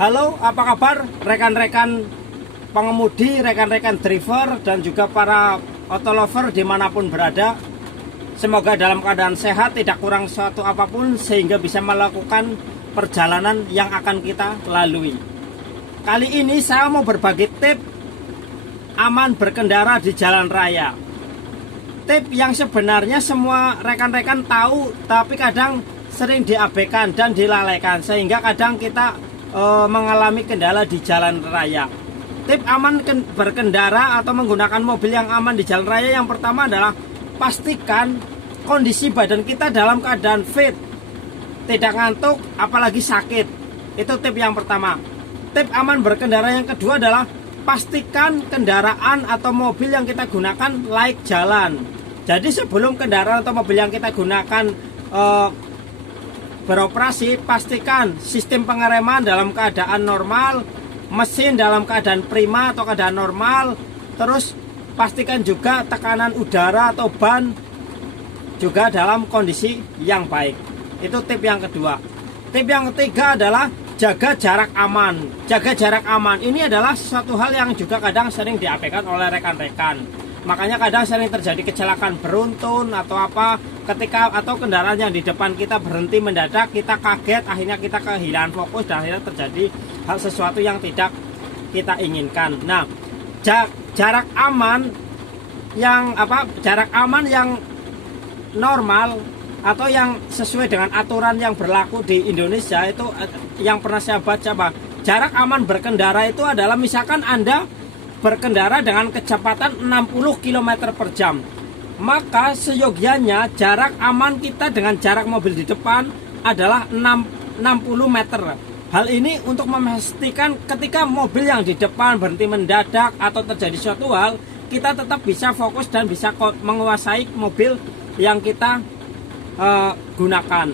Halo, apa kabar rekan-rekan pengemudi, rekan-rekan driver, dan juga para autolover dimanapun berada. Semoga dalam keadaan sehat, tidak kurang suatu apapun, sehingga bisa melakukan perjalanan yang akan kita lalui. Kali ini saya mau berbagi tip aman berkendara di jalan raya. Tip yang sebenarnya semua rekan-rekan tahu, tapi kadang sering diabaikan dan dilalaikan, sehingga kadang kita mengalami kendala di jalan raya. Tip aman berkendara atau menggunakan mobil yang aman di jalan raya, yang pertama adalah pastikan kondisi badan kita dalam keadaan fit, tidak ngantuk apalagi sakit. Itu tip yang pertama. Tip aman berkendara yang kedua adalah pastikan kendaraan atau mobil yang kita gunakan layak jalan. Jadi sebelum kendaraan atau mobil yang kita gunakan beroperasi, pastikan sistem pengereman dalam keadaan normal, mesin dalam keadaan prima atau keadaan normal. Terus pastikan juga tekanan udara atau ban juga dalam kondisi yang baik. Itu tip yang kedua. Tip yang ketiga adalah jaga jarak aman. Jaga jarak aman ini adalah suatu hal yang juga kadang sering diabaikan oleh rekan-rekan. Makanya kadang sering terjadi kecelakaan beruntun atau apa ketika atau kendaraan yang di depan kita berhenti mendadak, kita kaget, akhirnya kita kehilangan fokus dan akhirnya terjadi hal sesuatu yang tidak kita inginkan. Nah, jarak aman yang normal atau yang sesuai dengan aturan yang berlaku di Indonesia itu yang pernah saya baca, bahwa jarak aman berkendara itu adalah misalkan Anda berkendara dengan kecepatan 60 km per jam, maka seyogianya jarak aman kita dengan jarak mobil di depan adalah 60 meter. Hal ini untuk memastikan ketika mobil yang di depan berhenti mendadak atau terjadi suatu hal, kita tetap bisa fokus dan bisa menguasai mobil yang kita gunakan.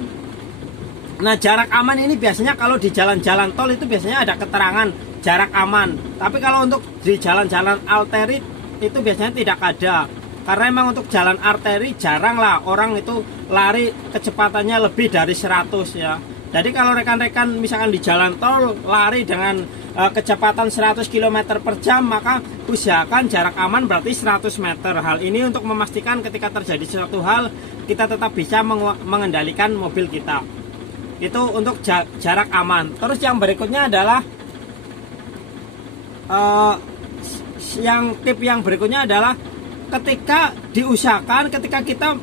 Nah, jarak aman ini biasanya kalau di jalan-jalan tol itu biasanya ada keterangan jarak aman. Tapi kalau untuk di jalan-jalan arteri itu biasanya tidak ada. Karena memang untuk jalan arteri jarang lah orang itu lari kecepatannya lebih dari 100 ya. Jadi kalau rekan-rekan misalkan di jalan tol lari dengan kecepatan 100 km per jam, maka usahakan jarak aman berarti 100 meter. Hal ini untuk memastikan ketika terjadi suatu hal kita tetap bisa mengendalikan mobil kita. Itu untuk jarak aman. Terus yang berikutnya adalah tip yang berikutnya adalah ketika diusahakan ketika kita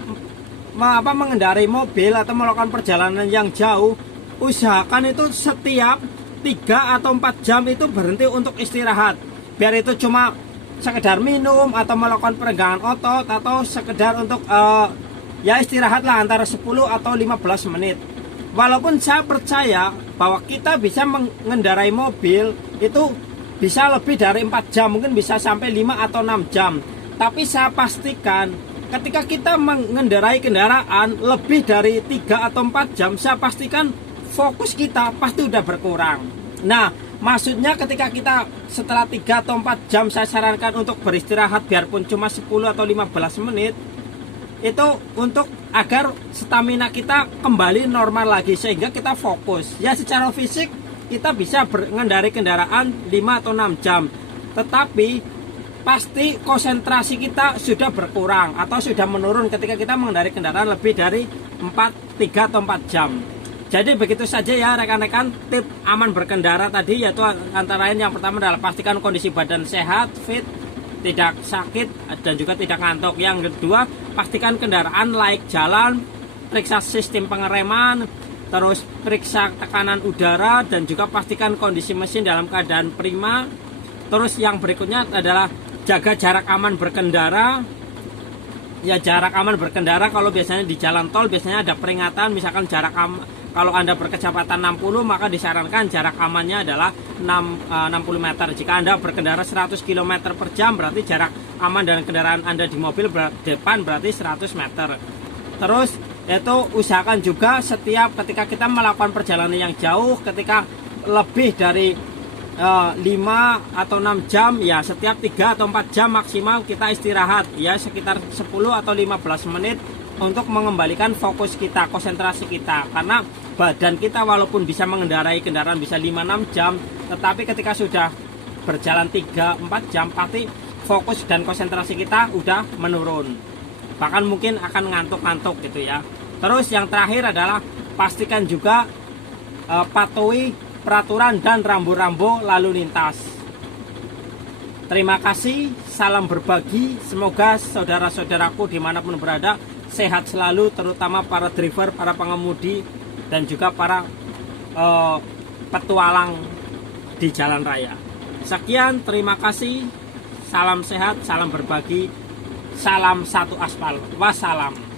mengendarai mobil atau melakukan perjalanan yang jauh, usahakan itu setiap 3 atau 4 jam itu berhenti untuk istirahat. Biar itu cuma sekedar minum atau melakukan peregangan otot atau sekedar untuk ya istirahat lah antara 10 atau 15 menit. Walaupun saya percaya bahwa kita bisa mengendarai mobil itu bisa lebih dari 4 jam, mungkin bisa sampai 5 atau 6 jam. Tapi saya pastikan ketika kita mengendarai kendaraan lebih dari 3 atau 4 jam, saya pastikan fokus kita pasti udah berkurang. Nah, maksudnya ketika kita setelah 3 atau 4 jam saya sarankan untuk beristirahat biarpun cuma 10 atau 15 menit. Itu untuk agar stamina kita kembali normal lagi sehingga kita fokus. Ya secara fisik kita bisa mengendarai kendaraan 5 atau 6 jam. Tetapi pasti konsentrasi kita sudah berkurang atau sudah menurun ketika kita mengendarai kendaraan lebih dari 3 atau 4 jam. Jadi begitu saja ya rekan-rekan tip aman berkendara tadi, yaitu antara lain yang pertama adalah pastikan kondisi badan sehat, fit, tidak sakit dan juga tidak ngantuk. Yang kedua, pastikan kendaraan layak jalan, periksa sistem pengereman, terus periksa tekanan udara dan juga pastikan kondisi mesin dalam keadaan prima. Terus yang berikutnya adalah jaga jarak aman berkendara. Ya, jarak aman berkendara kalau biasanya di jalan tol biasanya ada peringatan, misalkan jarak kalau Anda berkecepatan 60 maka disarankan jarak amannya adalah 60 meter. Jika Anda berkendara 100 km per jam berarti jarak aman dan kendaraan Anda di mobil depan berarti 100 meter. Terus itu usahakan juga setiap ketika kita melakukan perjalanan yang jauh, ketika lebih dari 5 atau 6 jam, ya setiap 3 atau 4 jam maksimal kita istirahat ya sekitar 10 atau 15 menit untuk mengembalikan fokus kita, konsentrasi kita. Karena badan kita walaupun bisa mengendarai kendaraan bisa 5-6 jam, tetapi ketika sudah berjalan 3-4 jam pasti fokus dan konsentrasi kita udah menurun, bahkan mungkin akan ngantuk-ngantuk gitu ya. Terus yang terakhir adalah pastikan juga patuhi peraturan dan rambu-rambu lalu lintas. Terima kasih, salam berbagi. Semoga saudara-saudaraku dimanapun berada sehat selalu, terutama para driver, para pengemudi, dan juga para petualang di jalan raya. Sekian, terima kasih. Salam sehat, salam berbagi, salam satu aspal. Wassalam.